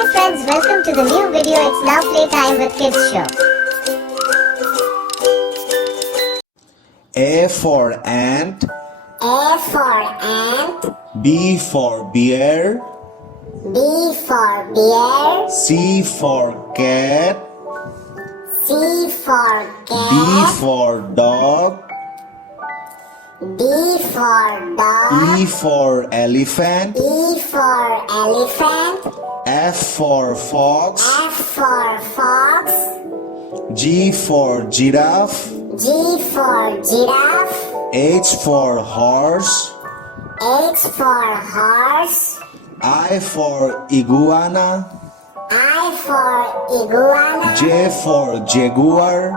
Hi friends, welcome to the new video. It's now playtime with kids show. A for ant, A for ant, B for bear, B for bear, C for cat, C for D cat, for dog, D for dog, E for elephant, E for elephant, F for fox, F for fox, G for giraffe, G for giraffe, H for horse, H for horse, I for iguana, I for iguana, J for jaguar,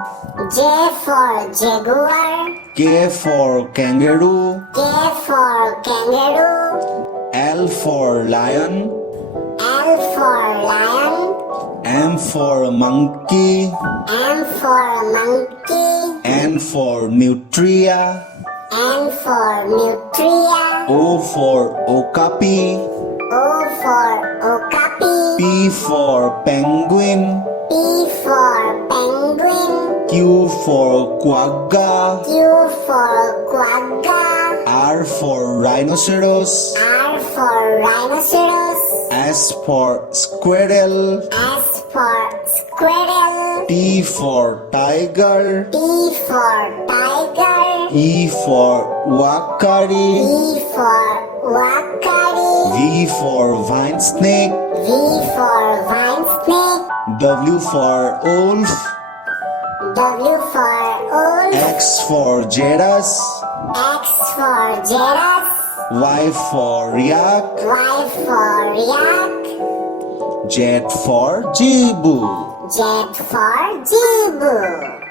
J for jaguar, K for kangaroo, K for kangaroo, L for lion, L for lion, M for monkey, M for monkey, N for nutria, N for nutria, O for okapi, O for okapi, P for penguin, P for penguin, Q for quagga, Q for quagga, R for rhinoceros, R for rhinoceros, S for squirrel, S for squirrel, T for tiger, T for tiger, E for wakari, E for wakari, V for vine snake, V for vine snake, W for wolf, W for wolf, X for giraffe, X for giraffe, Y for yak, Y for yak, Z for zebu. Z for zebu.